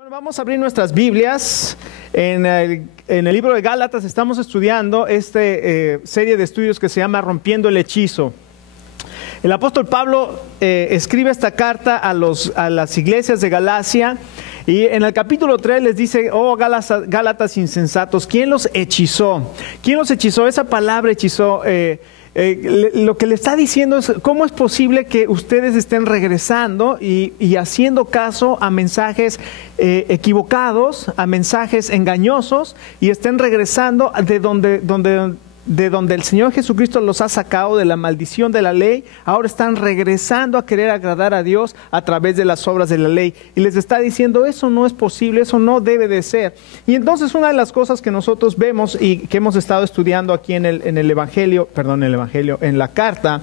Bueno, vamos a abrir nuestras Biblias. En el libro de Gálatas estamos estudiando esta serie de estudios que se llama Rompiendo el Hechizo. El apóstol Pablo escribe esta carta a las iglesias de Galacia y en el capítulo 3 les dice: oh Gálatas insensatos, ¿quién los hechizó? ¿Quién los hechizó? Esa palabra hechizó. Lo que le está diciendo es cómo es posible que ustedes estén regresando y haciendo caso a mensajes equivocados, a mensajes engañosos, y estén regresando de donde el Señor Jesucristo los ha sacado de la maldición de la ley. Ahora están regresando a querer agradar a Dios a través de las obras de la ley. Y les está diciendo, eso no es posible, eso no debe de ser. Y entonces una de las cosas que nosotros vemos y que hemos estado estudiando aquí en la carta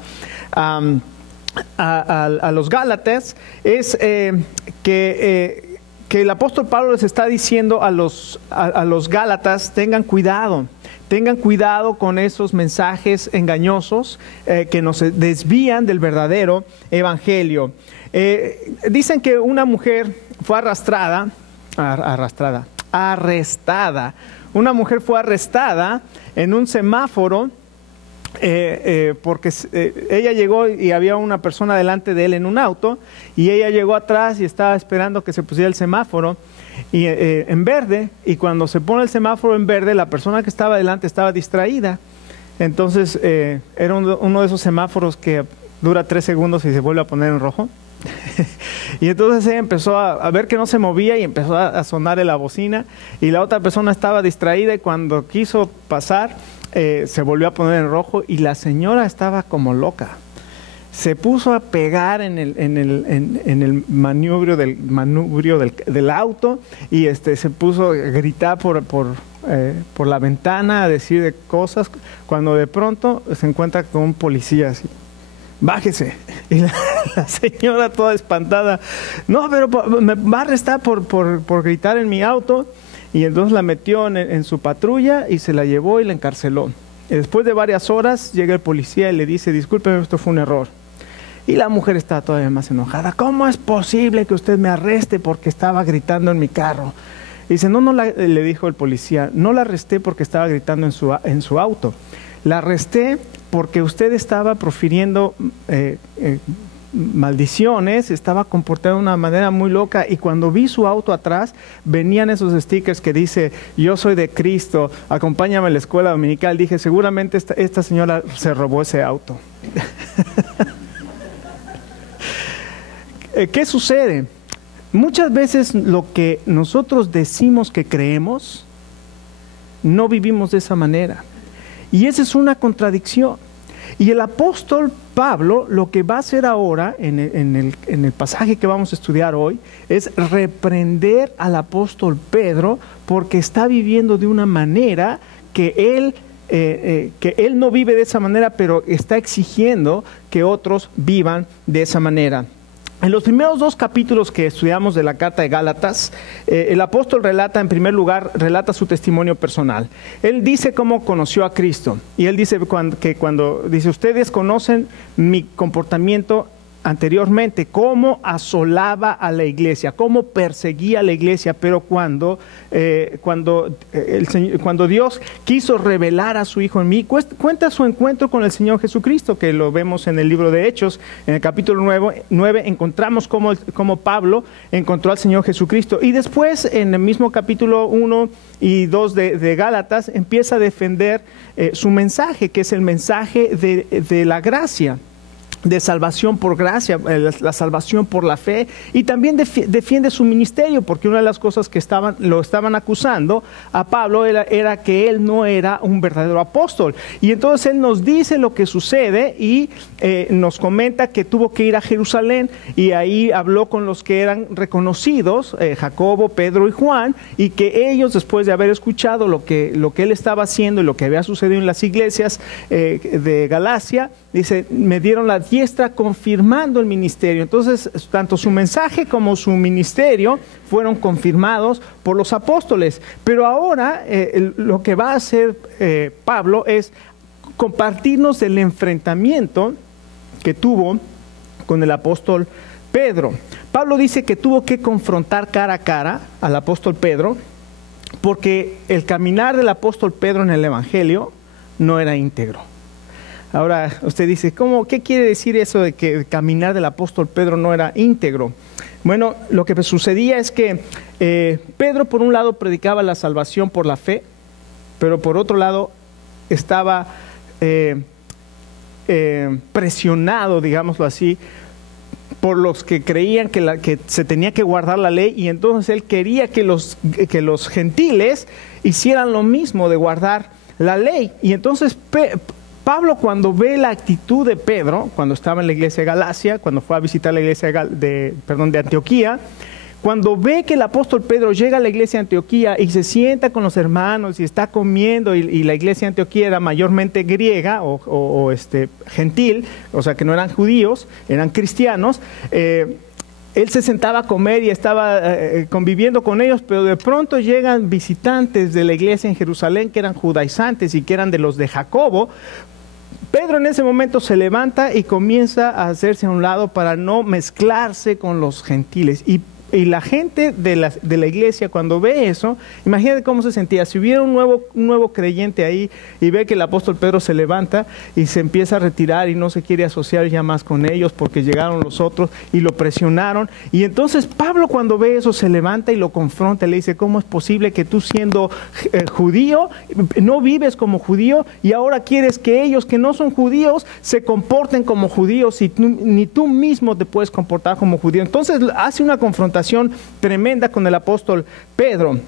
a los Gálatas, es que el apóstol Pablo les está diciendo a los Gálatas: tengan cuidado con esos mensajes engañosos que nos desvían del verdadero evangelio. Dicen que una mujer fue arrestada. Una mujer fue arrestada en un semáforo porque ella llegó y había una persona delante de él en un auto, y ella llegó atrás y estaba esperando que se pusiera el semáforo en verde, y cuando se pone el semáforo en verde, la persona que estaba delante estaba distraída. Entonces era uno de esos semáforos que dura 3 segundos y se vuelve a poner en rojo. Y entonces ella empezó a ver que no se movía y empezó a sonar la bocina, y la otra persona estaba distraída, y cuando quiso pasar se volvió a poner en rojo, y la señora estaba como loca. Se puso a pegar en el manubrio del auto, y se puso a gritar por la ventana, a decir de cosas, cuando de pronto se encuentra con un policía así: bájese. Y la señora, toda espantada: no, pero me va a arrestar por gritar en mi auto. Y entonces la metió en su patrulla y se la llevó y la encarceló. Y después de varias horas llega el policía y le dice: discúlpeme, esto fue un error. Y la mujer está todavía más enojada: ¿cómo es posible que usted me arreste porque estaba gritando en mi carro? Y dice: le dijo el policía, no la arresté porque estaba gritando en su auto. La arresté porque usted estaba profiriendo maldiciones, estaba comportando de una manera muy loca, y cuando vi su auto atrás, venían esos stickers que dice: yo soy de Cristo, acompáñame a la escuela dominical. Dije: seguramente esta señora se robó ese auto. ¿Qué sucede? Muchas veces lo que nosotros decimos que creemos, no vivimos de esa manera, y esa es una contradicción. Y el apóstol Pablo lo que va a hacer ahora en el pasaje que vamos a estudiar hoy es reprender al apóstol Pedro, porque está viviendo de una manera que él no vive de esa manera, pero está exigiendo que otros vivan de esa manera. En los primeros 2 capítulos que estudiamos de la carta de Gálatas, el apóstol relata su testimonio personal. Él dice cómo conoció a Cristo, y él dice cuando dice: ustedes conocen mi comportamiento anteriormente, cómo asolaba a la iglesia, cómo perseguía a la iglesia, pero cuando Dios quiso revelar a su Hijo en mí, cuenta su encuentro con el Señor Jesucristo, que lo vemos en el libro de Hechos. En el capítulo 9 encontramos cómo Pablo encontró al Señor Jesucristo, y después en el mismo capítulo 1 y 2 de Gálatas empieza a defender su mensaje, que es el mensaje de la gracia, de salvación por gracia, la salvación por la fe, y también defiende su ministerio, porque una de las cosas que lo estaban acusando a Pablo era que él no era un verdadero apóstol. Y entonces él nos dice lo que sucede, y nos comenta que tuvo que ir a Jerusalén, y ahí habló con los que eran reconocidos, Jacobo, Pedro y Juan, y que ellos, después de haber escuchado lo que él estaba haciendo y lo que había sucedido en las iglesias de Galacia, dice: me dieron la diestra confirmando el ministerio. Entonces, tanto su mensaje como su ministerio fueron confirmados por los apóstoles. Pero ahora lo que va a hacer Pablo es compartirnos del enfrentamiento que tuvo con el apóstol Pedro. Pablo dice que tuvo que confrontar cara a cara al apóstol Pedro, porque el caminar del apóstol Pedro en el Evangelio no era íntegro. Ahora usted dice, ¿qué quiere decir eso de que el caminar del apóstol Pedro no era íntegro? Bueno, lo que sucedía es que Pedro por un lado predicaba la salvación por la fe, pero por otro lado estaba presionado, digámoslo así, por los que creían que se tenía que guardar la ley, y entonces él quería que los gentiles hicieran lo mismo de guardar la ley. Y entonces Pablo, cuando ve la actitud de Pedro, cuando estaba en la iglesia de Galacia, cuando fue a visitar la iglesia de Antioquía, cuando ve que el apóstol Pedro llega a la iglesia de Antioquía y se sienta con los hermanos y está comiendo, y la iglesia de Antioquía era mayormente griega o gentil, o sea que no eran judíos, eran cristianos, él se sentaba a comer y estaba conviviendo con ellos, pero de pronto llegan visitantes de la iglesia en Jerusalén que eran judaizantes y que eran de los de Jacobo. Pedro en ese momento se levanta y comienza a hacerse a un lado para no mezclarse con los gentiles. Y la gente de la iglesia, cuando ve eso, imagínate cómo se sentía. Si hubiera un nuevo creyente ahí y ve que el apóstol Pedro se levanta y se empieza a retirar y no se quiere asociar ya más con ellos porque llegaron los otros y lo presionaron. Y entonces Pablo, cuando ve eso, se levanta y lo confronta. Le dice, ¿cómo es posible que tú, siendo judío, no vives como judío y ahora quieres que ellos que no son judíos se comporten como judíos, y ni tú mismo te puedes comportar como judío? Entonces hace una confrontación tremenda con el apóstol Pedro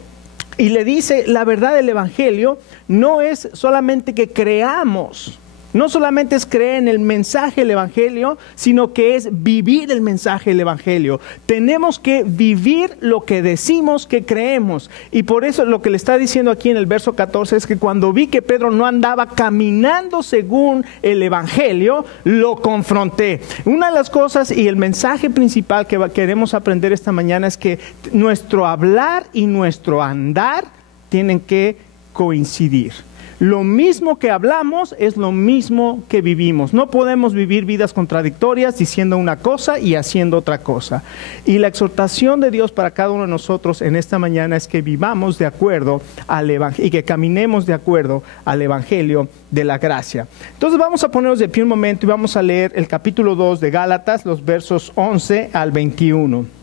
y le dice, la verdad del Evangelio no es solamente que creamos, no solamente es creer en el mensaje del Evangelio, sino que es vivir el mensaje del Evangelio. Tenemos que vivir lo que decimos que creemos. Y por eso lo que le está diciendo aquí en el verso 14 es que cuando vi que Pedro no andaba caminando según el Evangelio, lo confronté. Una de las cosas y el mensaje principal que queremos aprender esta mañana es que nuestro hablar y nuestro andar tienen que coincidir. Lo mismo que hablamos es lo mismo que vivimos. No podemos vivir vidas contradictorias diciendo una cosa y haciendo otra cosa. Y la exhortación de Dios para cada uno de nosotros en esta mañana es que vivamos de acuerdo al Evangelio y que caminemos de acuerdo al Evangelio de la gracia. Entonces vamos a ponernos de pie un momento y vamos a leer el capítulo 2 de Gálatas, los versos 11 al 21.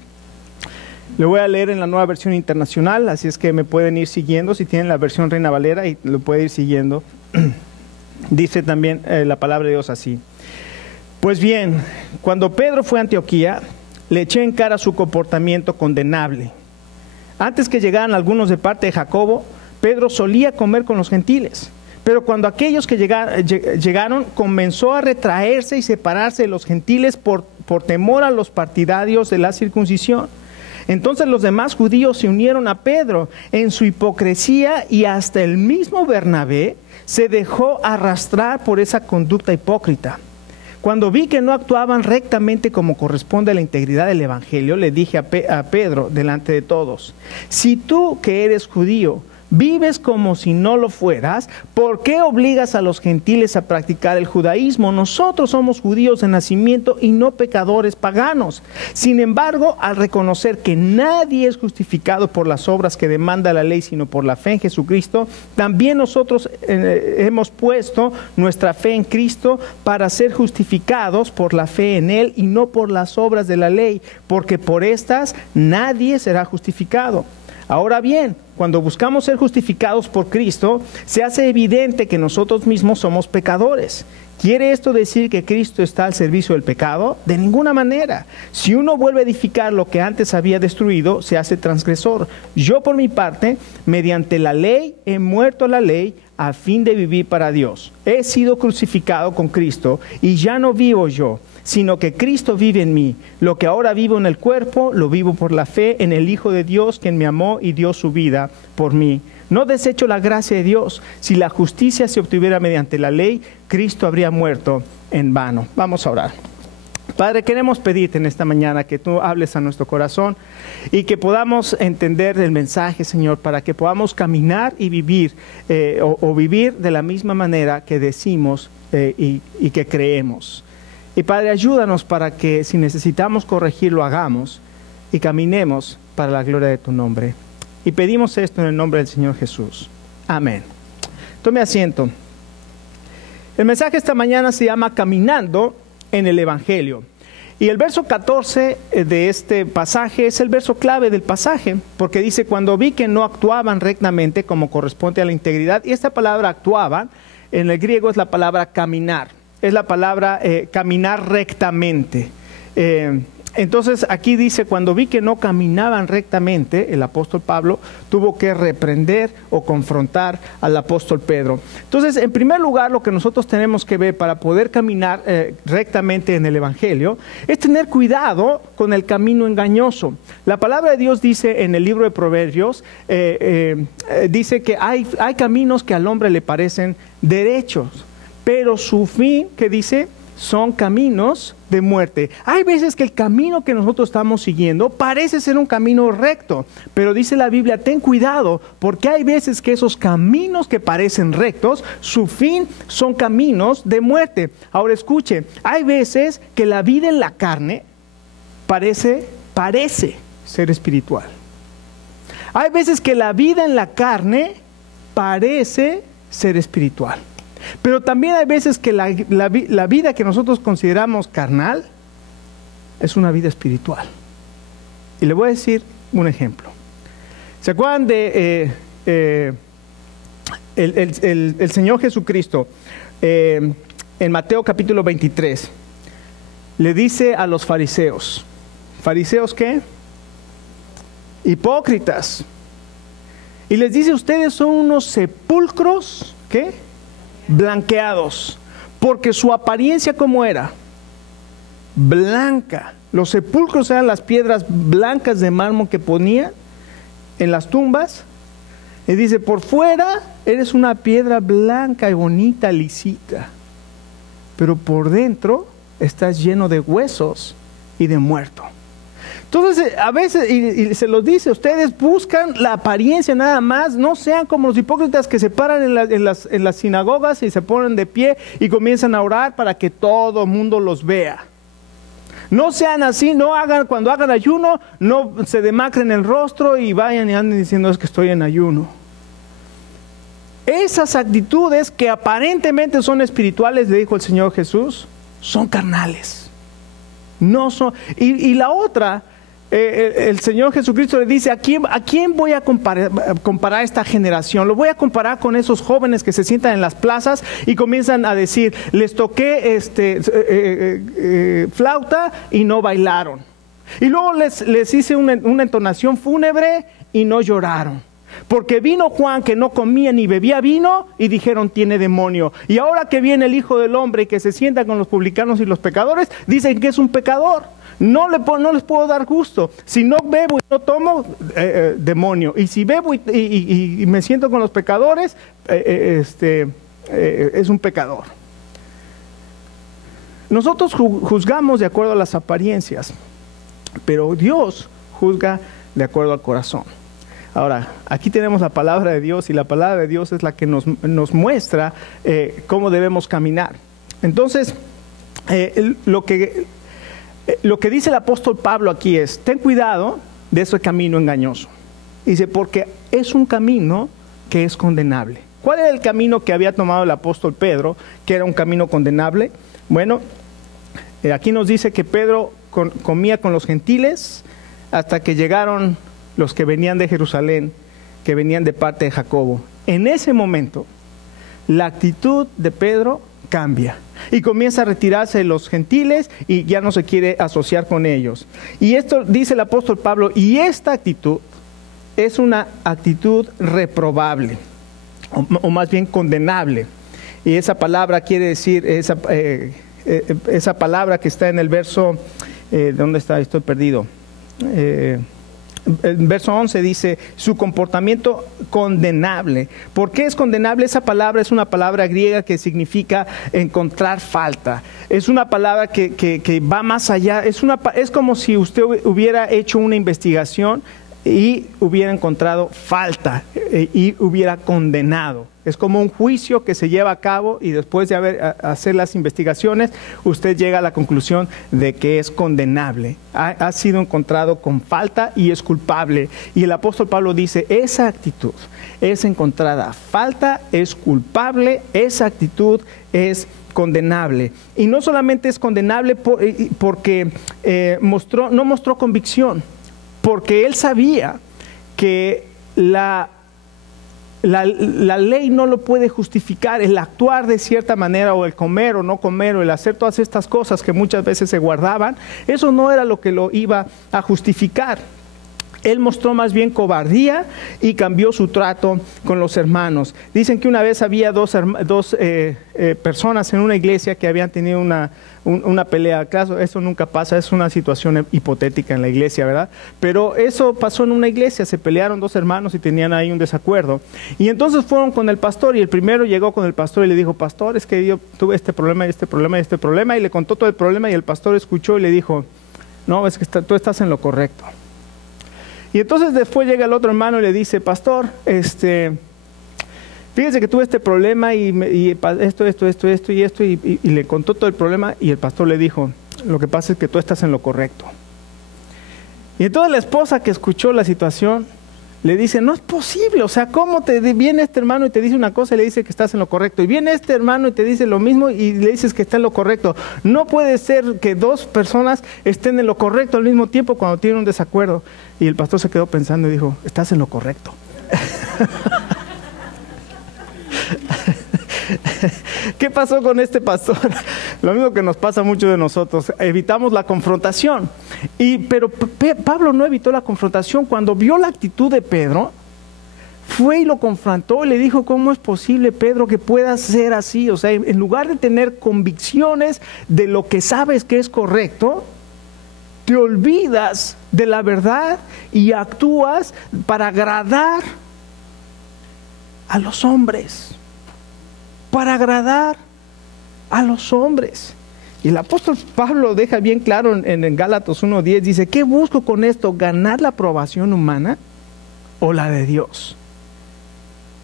Le voy a leer en la Nueva Versión Internacional, así es que me pueden ir siguiendo. Si tienen la versión Reina Valera, y lo pueden ir siguiendo. Dice también la palabra de Dios así. Pues bien, cuando Pedro fue a Antioquía, le eché en cara su comportamiento condenable. Antes que llegaran algunos de parte de Jacobo, Pedro solía comer con los gentiles. Pero cuando aquellos que llegaron, comenzó a retraerse y separarse de los gentiles por temor a los partidarios de la circuncisión. Entonces los demás judíos se unieron a Pedro en su hipocresía, y hasta el mismo Bernabé se dejó arrastrar por esa conducta hipócrita. Cuando vi que no actuaban rectamente como corresponde a la integridad del Evangelio, le dije a Pedro delante de todos: si tú, que eres judío, vives como si no lo fueras, ¿por qué obligas a los gentiles a practicar el judaísmo? Nosotros somos judíos de nacimiento y no pecadores paganos. Sin embargo, al reconocer que nadie es justificado por las obras que demanda la ley, sino por la fe en Jesucristo, también nosotros hemos puesto nuestra fe en Cristo para ser justificados por la fe en Él y no por las obras de la ley, porque por estas nadie será justificado. Ahora bien, cuando buscamos ser justificados por Cristo, se hace evidente que nosotros mismos somos pecadores. ¿Quiere esto decir que Cristo está al servicio del pecado? De ninguna manera. Si uno vuelve a edificar lo que antes había destruido, se hace transgresor. Yo, por mi parte, mediante la ley, he muerto a la ley a fin de vivir para Dios. He sido crucificado con Cristo y ya no vivo yo, sino que Cristo vive en mí. Lo que ahora vivo en el cuerpo, lo vivo por la fe en el Hijo de Dios, quien me amó y dio su vida por mí. No desecho la gracia de Dios. Si la justicia se obtuviera mediante la ley, Cristo habría muerto en vano. Vamos a orar. Padre, queremos pedirte en esta mañana que tú hables a nuestro corazón y que podamos entender el mensaje, Señor, para que podamos caminar y vivir o vivir de la misma manera que decimos y que creemos. Y Padre, ayúdanos para que si necesitamos corregir, lo hagamos, y caminemos para la gloria de tu nombre. Y pedimos esto en el nombre del Señor Jesús. Amén. Tome asiento. El mensaje esta mañana se llama Caminando en el Evangelio. Y el verso 14 de este pasaje es el verso clave del pasaje, porque dice, cuando vi que no actuaban rectamente como corresponde a la integridad, y esta palabra actuaban, en el griego es la palabra caminar, es la palabra caminar rectamente. Entonces aquí dice, cuando vi que no caminaban rectamente, el apóstol Pablo tuvo que reprender o confrontar al apóstol Pedro. Entonces, en primer lugar, lo que nosotros tenemos que ver para poder caminar rectamente en el Evangelio es tener cuidado con el camino engañoso. La palabra de Dios dice en el libro de Proverbios, dice que hay caminos que al hombre le parecen derechos, pero su fin, ¿qué dice? Son caminos de muerte. Hay veces que el camino que nosotros estamos siguiendo parece ser un camino recto, pero dice la Biblia, ten cuidado, porque hay veces que esos caminos que parecen rectos, su fin son caminos de muerte. Ahora escuche, hay veces que la vida en la carne parece ser espiritual. Hay veces que la vida en la carne parece ser espiritual. Pero también hay veces que la vida que nosotros consideramos carnal es una vida espiritual. Y le voy a decir un ejemplo. ¿Se acuerdan de el Señor Jesucristo en Mateo capítulo 23? Le dice a los fariseos. ¿Fariseos qué? Hipócritas. Y les dice, ustedes son unos sepulcros, ¿qué? Blanqueados, porque su apariencia, ¿cómo era? Blanca. Los sepulcros eran las piedras blancas de mármol que ponían en las tumbas. Y dice, por fuera eres una piedra blanca y bonita, lisita, pero por dentro estás lleno de huesos y de muerto. Entonces, a veces, y se los dice, ustedes buscan la apariencia nada más, no sean como los hipócritas que se paran en las sinagogas y se ponen de pie y comienzan a orar para que todo el mundo los vea. No sean así, no hagan, cuando hagan ayuno, no se demacren el rostro y vayan y anden diciendo, es que estoy en ayuno. Esas actitudes que aparentemente son espirituales, le dijo el Señor Jesús, son carnales. No son. Y la otra, el Señor Jesucristo le dice, ¿a quién voy a comparar esta generación? Lo voy a comparar con esos jóvenes que se sientan en las plazas y comienzan a decir, les toqué flauta y no bailaron. Y luego les hice una entonación fúnebre y no lloraron. Porque vino Juan que no comía ni bebía vino y dijeron tiene demonio. Y ahora que viene el Hijo del Hombre y que se sienta con los publicanos y los pecadores, dicen que es un pecador. No les puedo dar gusto. Si no bebo y no tomo, demonio. Y si bebo y me siento con los pecadores, es un pecador. Nosotros juzgamos de acuerdo a las apariencias, pero Dios juzga de acuerdo al corazón. Ahora, aquí tenemos la palabra de Dios y la palabra de Dios es la que nos muestra cómo debemos caminar. Entonces, lo que dice el apóstol Pablo aquí es, ten cuidado de ese camino engañoso. Dice, porque es un camino que es condenable. ¿Cuál era el camino que había tomado el apóstol Pedro, que era un camino condenable? Bueno, aquí nos dice que Pedro comía con los gentiles hasta que llegaron los que venían de Jerusalén, que venían de parte de Jacobo. En ese momento, la actitud de Pedro cambia y comienza a retirarse de los gentiles y ya no se quiere asociar con ellos. Y esto dice el apóstol Pablo, y esta actitud es una actitud reprobable, o más bien condenable. Y esa palabra quiere decir, esa palabra que está en el verso, ¿dónde está? Estoy perdido. El verso 11 dice, su comportamiento condenable. ¿Por qué es condenable? Esa palabra es una palabra griega que significa encontrar falta. Es una palabra que va más allá. Es como si usted hubiera hecho una investigación y hubiera encontrado falta y hubiera condenado Es como un juicio que se lleva a cabo y después de hacer las investigaciones, usted llega a la conclusión de que es condenable. Ha sido encontrado con falta y es culpable. Y el apóstol Pablo dice, esa actitud es encontrada falta, es culpable, esa actitud es condenable. Y no solamente es condenable porque no mostró convicción, porque él sabía que la ley no lo puede justificar, el actuar de cierta manera, o el comer o no comer, o el hacer todas estas cosas que muchas veces se guardaban, eso no era lo que lo iba a justificar. Él mostró más bien cobardía y cambió su trato con los hermanos. Dicen que una vez había dos personas en una iglesia que habían tenido una pelea. Claro, eso nunca pasa, es una situación hipotética en la iglesia, ¿verdad? Pero eso pasó en una iglesia, se pelearon dos hermanos y tenían ahí un desacuerdo. Y entonces fueron con el pastor y el primero llegó con el pastor y le dijo, pastor, es que yo tuve este problema y este problema y este problema, y le contó todo el problema y el pastor escuchó y le dijo, no, es que tú estás en lo correcto. Y entonces después llega el otro hermano y le dice, pastor, fíjese que tuve este problema y esto y le contó todo el problema, y el pastor le dijo, lo que pasa es que tú estás en lo correcto. Y entonces la esposa, que escuchó la situación, le dice, no es posible, o sea, ¿cómo viene este hermano y te dice una cosa y le dice que estás en lo correcto? Y viene este hermano y te dice lo mismo y le dices que está en lo correcto. No puede ser que dos personas estén en lo correcto al mismo tiempo cuando tienen un desacuerdo. Y el pastor se quedó pensando y dijo, estás en lo correcto. ¿Qué pasó con este pastor? Lo mismo que nos pasa a muchos de nosotros, evitamos la confrontación. Pero Pablo no evitó la confrontación. Cuando vio la actitud de Pedro, fue y lo confrontó y le dijo, ¿cómo es posible, Pedro, que puedas ser así? O sea, en lugar de tener convicciones de lo que sabes que es correcto, te olvidas de la verdad y actúas para agradar a los hombres. Para agradar a los hombres. Y el apóstol Pablo deja bien claro en Gálatas 1:10, dice, ¿qué busco con esto? ¿Ganar la aprobación humana o la de Dios?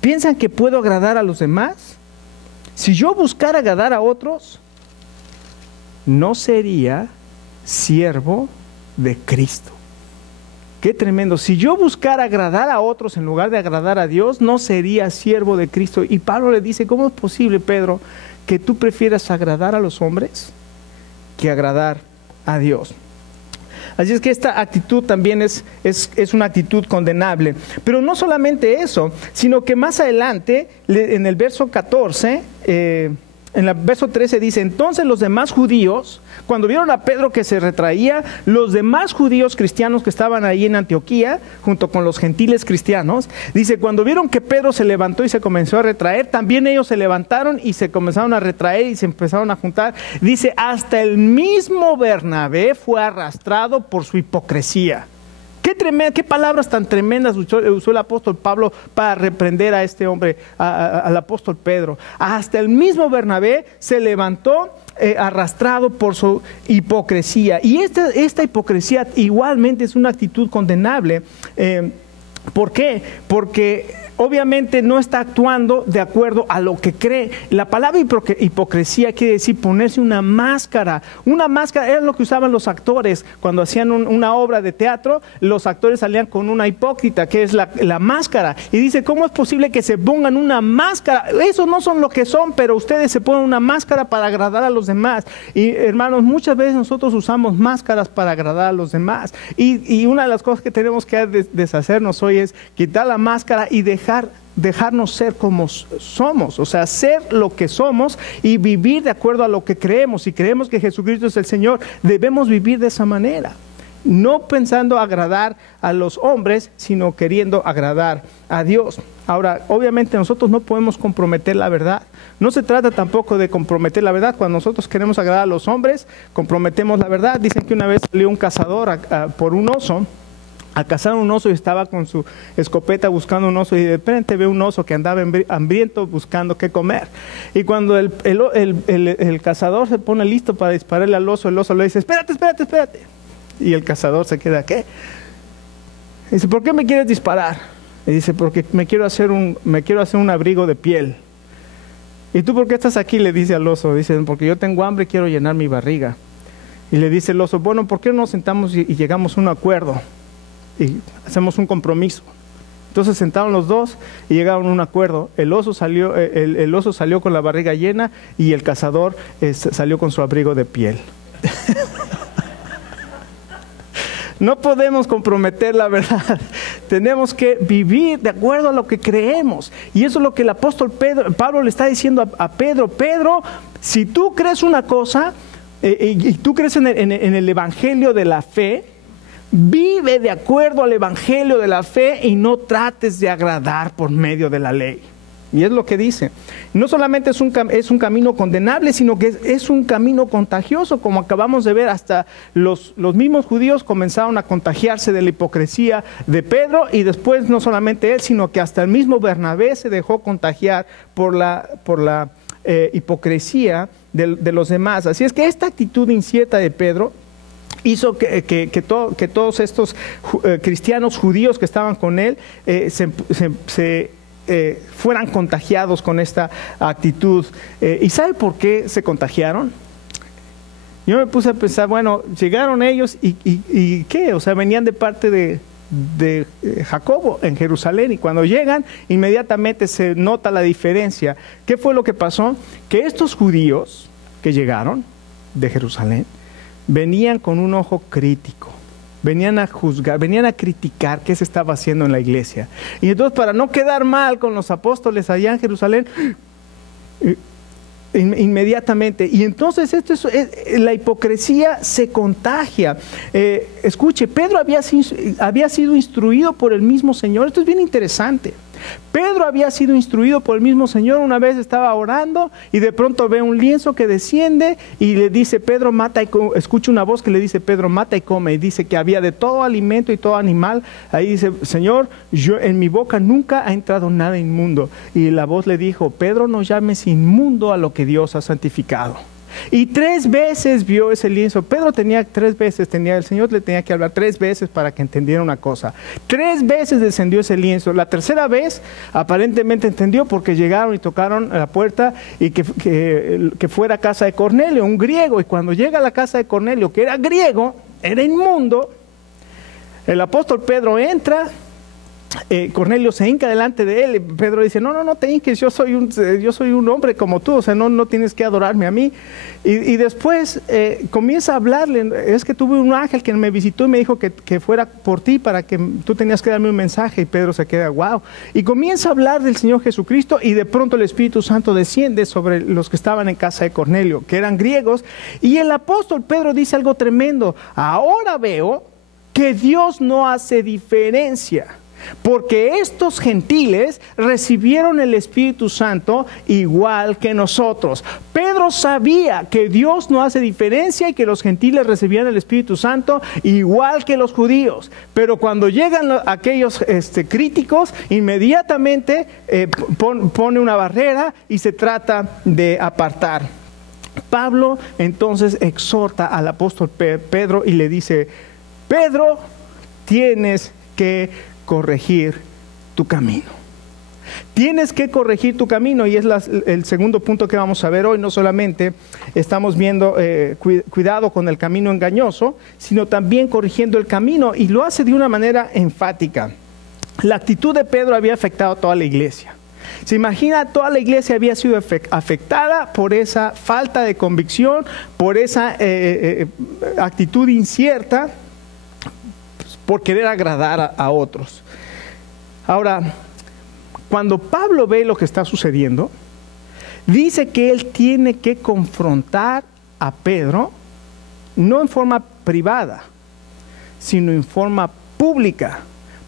¿Piensan que puedo agradar a los demás? Si yo buscara agradar a otros, no sería siervo de Cristo. Qué tremendo. Si yo buscara agradar a otros en lugar de agradar a Dios, no sería siervo de Cristo. Y Pablo le dice, ¿cómo es posible, Pedro, que tú prefieras agradar a los hombres que agradar a Dios? Así es que esta actitud también es una actitud condenable. Pero no solamente eso, sino que más adelante, en el verso 14, en el verso 13 dice, entonces los demás judíos, cuando vieron a Pedro que se retraía, los demás judíos cristianos que estaban ahí en Antioquía, junto con los gentiles cristianos, dice, cuando vieron que Pedro se levantó y se comenzó a retraer, también ellos se levantaron y se comenzaron a retraer y se empezaron a juntar. Dice, hasta el mismo Bernabé fue arrastrado por su hipocresía. Qué palabras tan tremendas usó el apóstol Pablo para reprender a este hombre, al apóstol Pedro. Hasta el mismo Bernabé se levantó arrastrado por su hipocresía. Y esta hipocresía igualmente es una actitud condenable. ¿Por qué? Porque obviamente no está actuando de acuerdo a lo que cree. La palabra hipocresía quiere decir ponerse una máscara. Una máscara era lo que usaban los actores. Cuando hacían una obra de teatro, los actores salían con una hipócrita, que es la máscara. Y dice, ¿cómo es posible que se pongan una máscara? Eso no son lo que son, pero ustedes se ponen una máscara para agradar a los demás. Y hermanos, muchas veces nosotros usamos máscaras para agradar a los demás. Y una de las cosas que tenemos que deshacernos hoy es quitar la máscara y dejarnos ser como somos, o sea, ser lo que somos y vivir de acuerdo a lo que creemos. Si creemos que Jesucristo es el Señor, debemos vivir de esa manera, no pensando agradar a los hombres, sino queriendo agradar a Dios. Ahora, obviamente nosotros no podemos comprometer la verdad. No se trata tampoco de comprometer la verdad. Cuando nosotros queremos agradar a los hombres, comprometemos la verdad. Dicen que una vez salió un cazador por un oso, a cazar un oso, y estaba con su escopeta buscando un oso, y de repente ve un oso que andaba hambriento buscando qué comer. Y cuando el cazador se pone listo para dispararle al oso, el oso le dice, espérate. Y el cazador se queda, ¿qué? Dice, ¿por qué me quieres disparar? Y dice, porque me quiero hacer un abrigo de piel. ¿Y tú por qué estás aquí?, le dice al oso. Dice, porque yo tengo hambre y quiero llenar mi barriga. Y le dice el oso, bueno, ¿por qué no nos sentamos y llegamos a un acuerdo? Y hacemos un compromiso. Entonces sentaron los dos y llegaron a un acuerdo. El oso salió con la barriga llena y el cazador salió con su abrigo de piel. No podemos comprometer la verdad. Tenemos que vivir de acuerdo a lo que creemos. Y eso es lo que el apóstol Pablo le está diciendo a Pedro. Pedro, si tú crees una cosa y tú crees en el evangelio de la fe, vive de acuerdo al evangelio de la fe y no trates de agradar por medio de la ley. Y es lo que dice. No solamente es un camino condenable, sino que es un camino contagioso, como acabamos de ver. Hasta los mismos judíos comenzaron a contagiarse de la hipocresía de Pedro, y después no solamente él, sino que hasta el mismo Bernabé se dejó contagiar por la hipocresía de los demás. Así es que esta actitud incierta de Pedro hizo que todos estos cristianos judíos que estaban con él fueran contagiados con esta actitud. ¿Y sabe por qué se contagiaron? Yo me puse a pensar, bueno, llegaron ellos y ¿qué? O sea, venían de parte de Jacobo en Jerusalén, y cuando llegan inmediatamente se nota la diferencia. ¿Qué fue lo que pasó? Que estos judíos que llegaron de Jerusalén venían con un ojo crítico. Venían a juzgar, venían a criticar qué se estaba haciendo en la iglesia. Y entonces, para no quedar mal con los apóstoles allá en Jerusalén, inmediatamente. Y entonces la hipocresía se contagia. Escuche, Pedro había sido instruido por el mismo Señor. Esto es bien interesante. Pedro había sido instruido por el mismo Señor. Una vez estaba orando y de pronto ve un lienzo que desciende y le dice, Pedro, mata y come. Escucha una voz que le dice, Pedro, mata y come. Y dice que había de todo alimento y todo animal. Ahí dice, Señor, en mi boca nunca ha entrado nada inmundo. Y la voz le dijo, Pedro, no llames inmundo a lo que Dios ha santificado. Y 3 veces vio ese lienzo. Pedro el Señor le tenía que hablar 3 veces para que entendiera una cosa. 3 veces descendió ese lienzo. La tercera vez aparentemente entendió, porque llegaron y tocaron a la puerta y que fuera a casa de Cornelio, un griego. Y cuando llega a la casa de Cornelio, que era griego, era inmundo, el apóstol Pedro entra. Cornelio se hinca delante de él. Pedro dice, no te hinques, yo soy un hombre como tú, o sea, no tienes que adorarme a mí. Y después comienza a hablarle, es que tuve un ángel que me visitó y me dijo que fuera por ti, para que tú tenías que darme un mensaje. Y Pedro se queda, wow. Y comienza a hablar del Señor Jesucristo, y de pronto el Espíritu Santo desciende sobre los que estaban en casa de Cornelio, que eran griegos. Y el apóstol Pedro dice algo tremendo: ahora veo que Dios no hace diferencia, porque estos gentiles recibieron el Espíritu Santo igual que nosotros. Pedro sabía que Dios no hace diferencia y que los gentiles recibían el Espíritu Santo igual que los judíos. Pero cuando llegan aquellos críticos, inmediatamente pone una barrera y se trata de apartar. Pablo entonces exhorta al apóstol Pedro y le dice, Pedro, tienes que corregir tu camino. Tienes que corregir tu camino, y es el segundo punto que vamos a ver hoy. No solamente estamos viendo cuidado con el camino engañoso, sino también corrigiendo el camino, y lo hace de una manera enfática. La actitud de Pedro había afectado a toda la iglesia. Se imagina, toda la iglesia había sido afectada por esa falta de convicción, por esa actitud incierta, por querer agradar a otros. Ahora, cuando Pablo ve lo que está sucediendo, dice que él tiene que confrontar a Pedro, no en forma privada, sino en forma pública.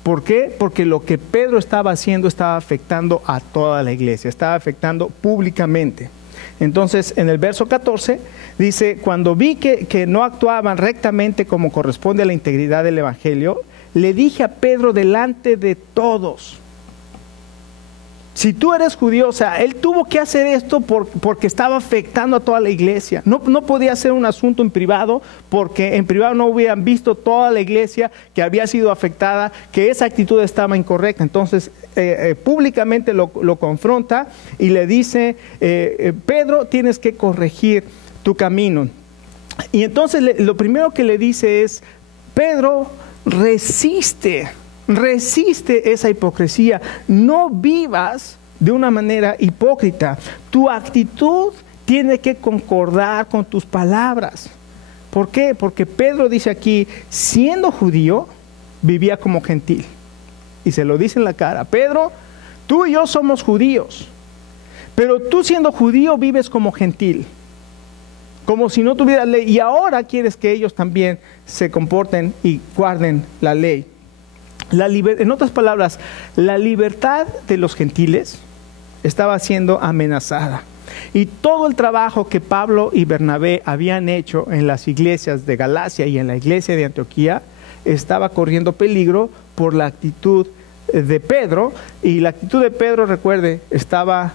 ¿Por qué? Porque lo que Pedro estaba haciendo estaba afectando a toda la iglesia, estaba afectando públicamente. Entonces, en el verso 14 dice, cuando vi que no actuaban rectamente como corresponde a la integridad del evangelio, le dije a Pedro delante de todos. Si tú eres judío, o sea, él tuvo que hacer esto porque estaba afectando a toda la iglesia. No podía ser un asunto en privado, porque en privado no hubieran visto toda la iglesia que había sido afectada, que esa actitud estaba incorrecta. Entonces, públicamente lo confronta y le dice, Pedro, tienes que corregir tu camino. Y entonces lo primero que le dice es, Pedro, resiste esa hipocresía, no vivas de una manera hipócrita, tu actitud tiene que concordar con tus palabras. ¿Por qué? Porque Pedro dice aquí, siendo judío, vivía como gentil, y se lo dice en la cara, Pedro, tú y yo somos judíos, pero tú siendo judío vives como gentil, como si no tuvieras ley, y ahora quieres que ellos también se comporten y guarden la ley. En otras palabras, la libertad de los gentiles estaba siendo amenazada. Y todo el trabajo que Pablo y Bernabé habían hecho en las iglesias de Galacia y en la iglesia de Antioquía estaba corriendo peligro por la actitud de Pedro. Y la actitud de Pedro, recuerde, estaba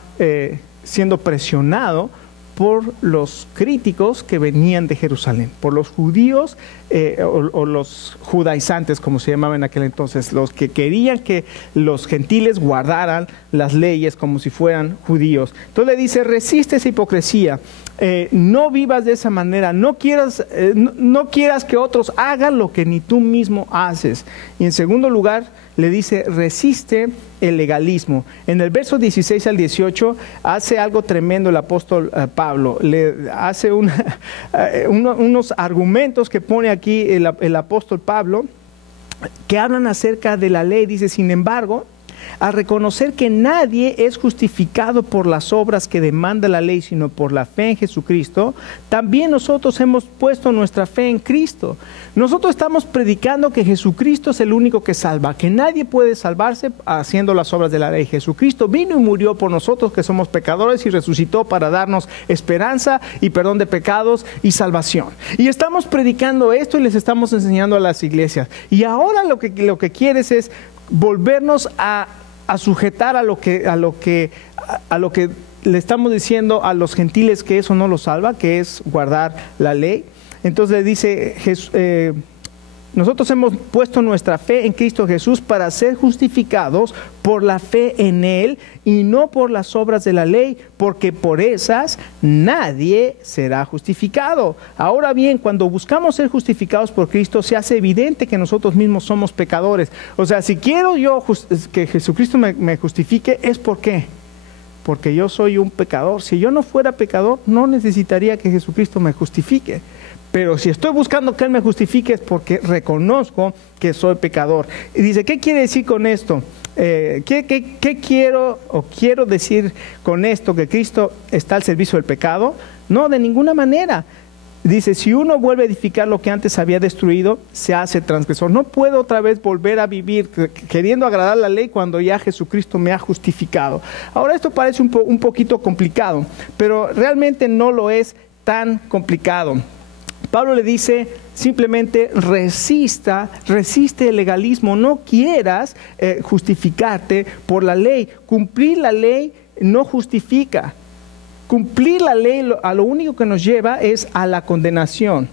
siendo presionado por los críticos que venían de Jerusalén, por los judíos o los judaizantes, como se llamaban en aquel entonces, los que querían que los gentiles guardaran las leyes como si fueran judíos. Entonces le dice, resiste esa hipocresía, no vivas de esa manera, no quieras que otros hagan lo que ni tú mismo haces. Y en segundo lugar, le dice, resiste el legalismo. En el verso 16 al 18 hace algo tremendo el apóstol Pablo. Le hace unos argumentos que pone aquí el apóstol Pablo, que hablan acerca de la ley. Dice, sin embargo, a reconocer que nadie es justificado por las obras que demanda la ley, sino por la fe en Jesucristo, también nosotros hemos puesto nuestra fe en Cristo. Nosotros estamos predicando que Jesucristo es el único que salva, que nadie puede salvarse haciendo las obras de la ley. Jesucristo vino y murió por nosotros que somos pecadores y resucitó para darnos esperanza y perdón de pecados y salvación. Y estamos predicando esto y les estamos enseñando a las iglesias. Y ahora lo que quieres es volvernos a sujetar a lo que le estamos diciendo a los gentiles, que eso no los salva, que es guardar la ley. Entonces le dice, nosotros hemos puesto nuestra fe en Cristo Jesús para ser justificados por la fe en Él y no por las obras de la ley, porque por esas nadie será justificado. Ahora bien, cuando buscamos ser justificados por Cristo, se hace evidente que nosotros mismos somos pecadores. O sea, si quiero yo que Jesucristo me justifique, ¿es por qué? Porque yo soy un pecador. Si yo no fuera pecador, no necesitaría que Jesucristo me justifique. Pero si estoy buscando que Él me justifique es porque reconozco que soy pecador. Y dice, ¿qué quiere decir con esto? ¿Qué quiero decir con esto? ¿Que Cristo está al servicio del pecado? No, de ninguna manera. Dice, si uno vuelve a edificar lo que antes había destruido, se hace transgresor. No puedo otra vez volver a vivir queriendo agradar la ley cuando ya Jesucristo me ha justificado. Ahora esto parece un poquito complicado, pero realmente no lo es tan complicado. Pablo le dice simplemente resiste el legalismo, no quieras justificarte por la ley. Cumplir la ley no justifica. Cumplir la ley a lo único que nos lleva es a la condenación.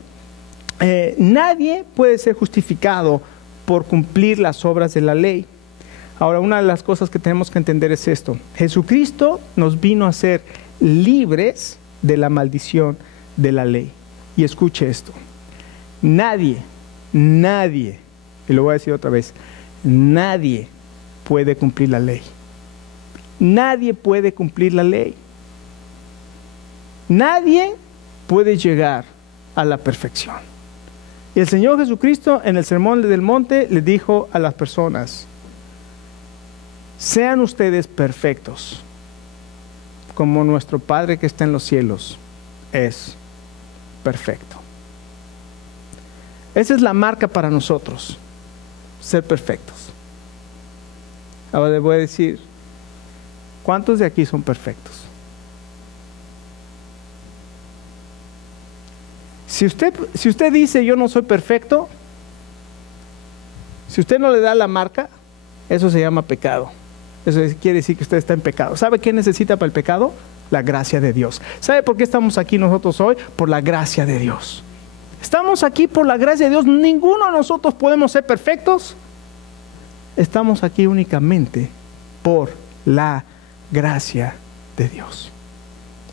Nadie puede ser justificado por cumplir las obras de la ley. Ahora, una de las cosas que tenemos que entender es esto. Jesucristo nos vino a ser libres de la maldición de la ley. Y escuche esto, nadie, y lo voy a decir otra vez, nadie puede cumplir la ley. Nadie puede cumplir la ley. Nadie puede llegar a la perfección. Y el Señor Jesucristo en el Sermón del Monte le dijo a las personas, sean ustedes perfectos, como nuestro Padre que está en los cielos es perfecto. Esa es la marca para nosotros, ser perfectos. Ahora les voy a decir, ¿cuántos de aquí son perfectos? Si usted dice yo no soy perfecto, si usted no le da la marca, eso se llama pecado. eso quiere decir que usted está en pecado. ¿Sabe qué necesita para el pecado? La gracia de Dios. ¿Sabe por qué estamos aquí nosotros hoy? Por la gracia de Dios. Estamos aquí por la gracia de Dios. Ninguno de nosotros podemos ser perfectos. Estamos aquí únicamente por la gracia de Dios.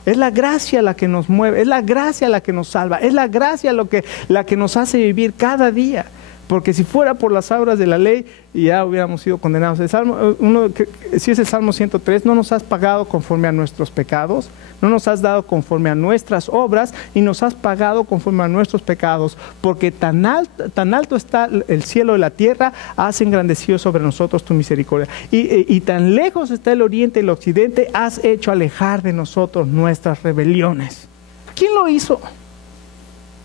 Es la gracia la que nos mueve, es la gracia la que nos salva, es la gracia la que nos hace vivir cada día. Porque si fuera por las obras de la ley, ya hubiéramos sido condenados. Si es el Salmo 103, no nos has pagado conforme a nuestros pecados, no nos has dado conforme a nuestras obras, y nos has pagado conforme a nuestros pecados, porque tan alto está el cielo y la tierra, has engrandecido sobre nosotros tu misericordia. Y tan lejos está el oriente y el occidente, has hecho alejar de nosotros nuestras rebeliones. ¿Quién lo hizo?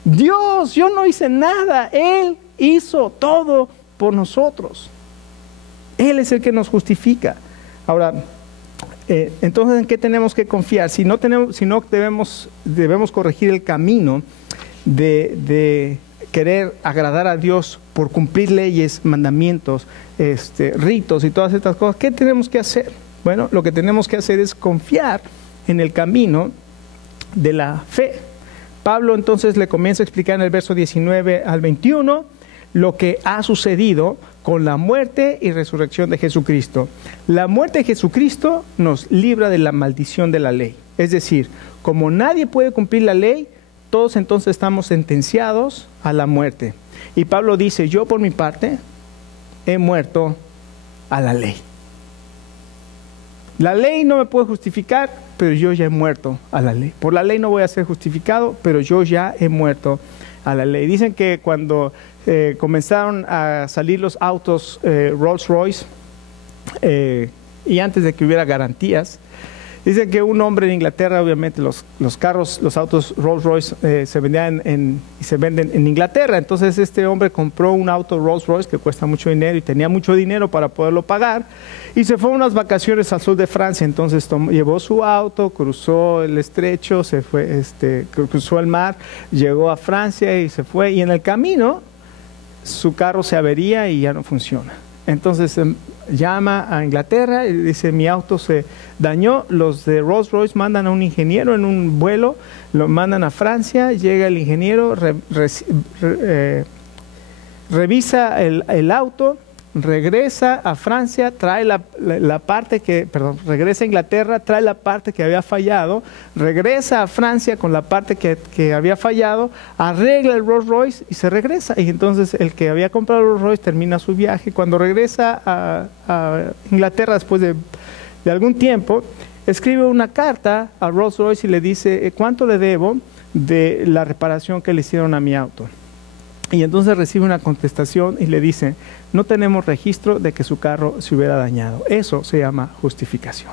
Dios. Yo no hice nada, Él hizo todo por nosotros. Él es el que nos justifica. Ahora, entonces, ¿en qué tenemos que confiar? Si no debemos corregir el camino de querer agradar a Dios por cumplir leyes, mandamientos, ritos y todas estas cosas. ¿Qué tenemos que hacer? Bueno, lo que tenemos que hacer es confiar en el camino de la fe. Pablo entonces le comienza a explicar en el verso 19 al 21 lo que ha sucedido con la muerte y resurrección de Jesucristo. La muerte de Jesucristo nos libra de la maldición de la ley. Es decir, como nadie puede cumplir la ley, todos entonces estamos sentenciados a la muerte. Y Pablo dice, yo por mi parte he muerto a la ley. La ley no me puede justificar, pero yo ya he muerto a la ley. Por la ley no voy a ser justificado, pero yo ya he muerto a la ley. Dicen que cuando comenzaron a salir los autos Rolls Royce, y antes de que hubiera garantías, dicen que un hombre en Inglaterra, obviamente los autos Rolls Royce se vendían y se venden en Inglaterra. Entonces este hombre compró un auto Rolls Royce que cuesta mucho dinero y tenía mucho dinero para poderlo pagar, y se fue a unas vacaciones al sur de Francia. Entonces llevó su auto, cruzó el estrecho, se fue, cruzó el mar, llegó a Francia y se fue, y en el camino su carro se avería y ya no funciona. Entonces llama a Inglaterra y dice, mi auto se dañó. Los de Rolls Royce mandan a un ingeniero en un vuelo, lo mandan a Francia, llega el ingeniero, revisa el auto, regresa a Francia, trae regresa a Inglaterra, trae la parte que había fallado, regresa a Francia con la parte que había fallado, arregla el Rolls Royce y se regresa. Y entonces el que había comprado el Rolls Royce termina su viaje. Cuando regresa a Inglaterra después de algún tiempo, escribe una carta a Rolls Royce y le dice, ¿cuánto le debo de la reparación que le hicieron a mi auto? Y entonces recibe una contestación y le dice, no tenemos registro de que su carro se hubiera dañado. Eso se llama justificación.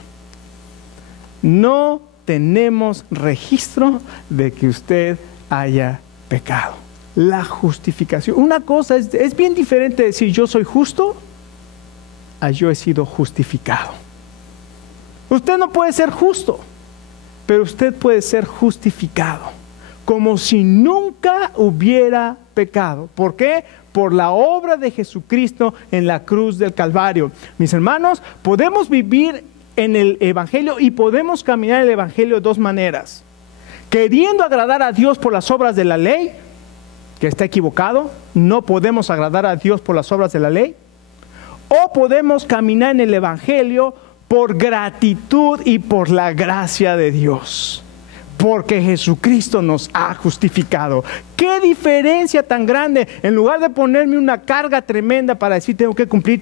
No tenemos registro de que usted haya pecado. La justificación. Una cosa es bien diferente decir yo soy justo a yo he sido justificado. Usted no puede ser justo, pero usted puede ser justificado, como si nunca hubiera pecado. ¿Por qué? Por la obra de Jesucristo en la cruz del Calvario. Mis hermanos, podemos vivir en el Evangelio y podemos caminar en el Evangelio de dos maneras. Queriendo agradar a Dios por las obras de la ley, que está equivocado, no podemos agradar a Dios por las obras de la ley. O podemos caminar en el Evangelio por gratitud y por la gracia de Dios, porque Jesucristo nos ha justificado. ¡Qué diferencia tan grande! En lugar de ponerme una carga tremenda para decir tengo que cumplir,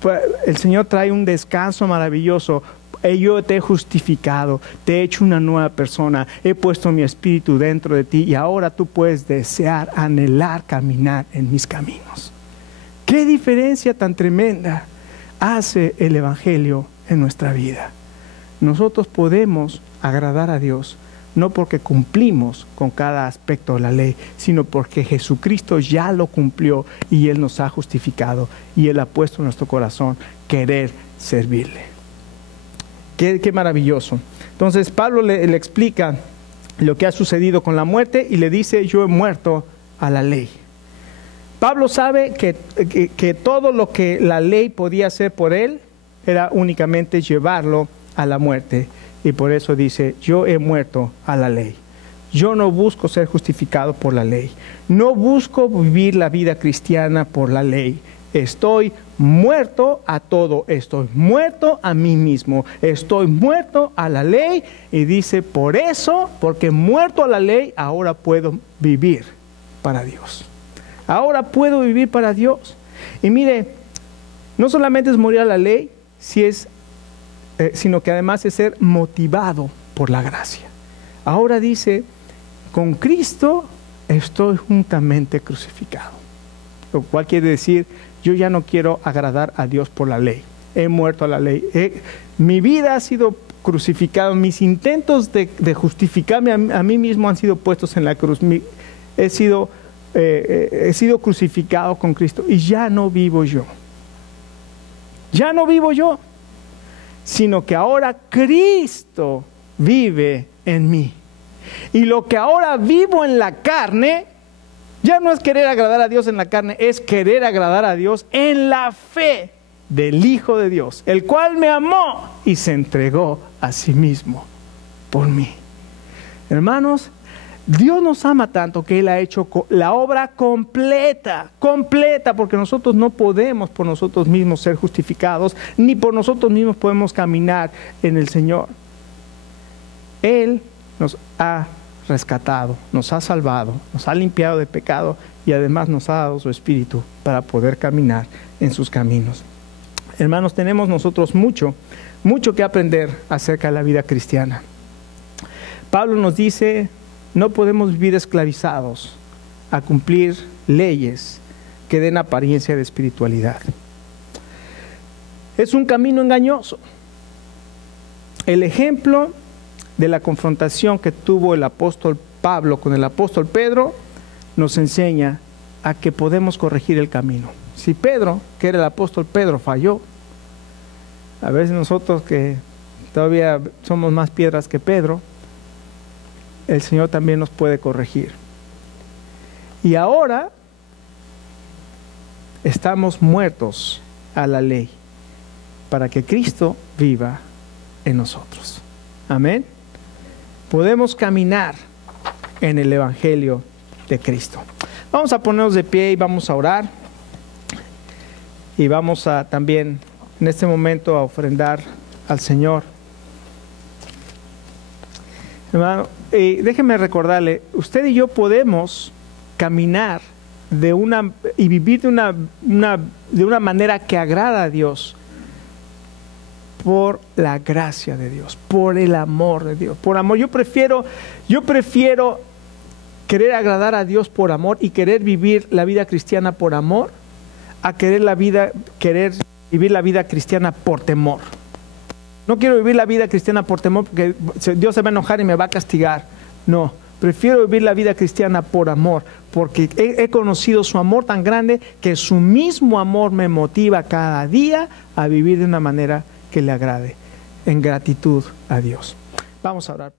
pues el Señor trae un descanso maravilloso. Yo te he justificado, te he hecho una nueva persona, he puesto mi espíritu dentro de ti y ahora tú puedes desear, anhelar, caminar en mis caminos. ¡Qué diferencia tan tremenda hace el Evangelio en nuestra vida! Nosotros podemos agradar a Dios no porque cumplimos con cada aspecto de la ley, sino porque Jesucristo ya lo cumplió y Él nos ha justificado y Él ha puesto en nuestro corazón querer servirle. Qué maravilloso. Entonces Pablo le explica lo que ha sucedido con la muerte y le dice, yo he muerto a la ley. Pablo sabe que todo lo que la ley podía hacer por él era únicamente llevarlo a la muerte. Y por eso dice, yo he muerto a la ley. Yo no busco ser justificado por la ley. No busco vivir la vida cristiana por la ley. Estoy muerto a todo. Estoy muerto a mí mismo. Estoy muerto a la ley. Y dice, por eso, porque muerto a la ley, ahora puedo vivir para Dios. Ahora puedo vivir para Dios. Y mire, no solamente es morir a la ley, sino que además es ser motivado por la gracia. Ahora dice, con Cristo estoy juntamente crucificado. Lo cual quiere decir, yo ya no quiero agradar a Dios por la ley. He muerto a la ley. Mi vida ha sido crucificada. Mis intentos de justificarme a mí mismo han sido puestos en la cruz. He sido crucificado con Cristo. Y ya no vivo yo. Ya no vivo yo. Sino que ahora Cristo vive en mí. Y lo que ahora vivo en la carne, ya no es querer agradar a Dios en la carne, es querer agradar a Dios en la fe del Hijo de Dios, el cual me amó y se entregó a sí mismo por mí. Hermanos, Dios nos ama tanto que Él ha hecho la obra completa, porque nosotros no podemos por nosotros mismos ser justificados, ni por nosotros mismos podemos caminar en el Señor. Él nos ha rescatado, nos ha salvado, nos ha limpiado de pecado y además nos ha dado su Espíritu para poder caminar en sus caminos. Hermanos, tenemos nosotros mucho que aprender acerca de la vida cristiana. Pablo nos dice, no podemos vivir esclavizados a cumplir leyes que den apariencia de espiritualidad. Es un camino engañoso. El ejemplo de la confrontación que tuvo el apóstol Pablo con el apóstol Pedro nos enseña a que podemos corregir el camino. Si Pedro, que era el apóstol Pedro, falló, a veces nosotros que todavía somos más piedras que Pedro, el Señor también nos puede corregir. Y ahora estamos muertos a la ley para que Cristo viva en nosotros. Amén. Podemos caminar en el Evangelio de Cristo. Vamos a ponernos de pie y vamos a orar. Y vamos a también en este momento a ofrendar al Señor. Hermano, déjeme recordarle, usted y yo podemos caminar y vivir de una manera que agrada a Dios por la gracia de Dios, por el amor de Dios, por amor. Yo prefiero querer agradar a Dios por amor y querer vivir la vida cristiana por amor, a querer vivir la vida cristiana por temor. No quiero vivir la vida cristiana por temor porque Dios se va a enojar y me va a castigar. No, prefiero vivir la vida cristiana por amor, porque he conocido su amor tan grande que su mismo amor me motiva cada día a vivir de una manera que le agrade, en gratitud a Dios. Vamos a orar.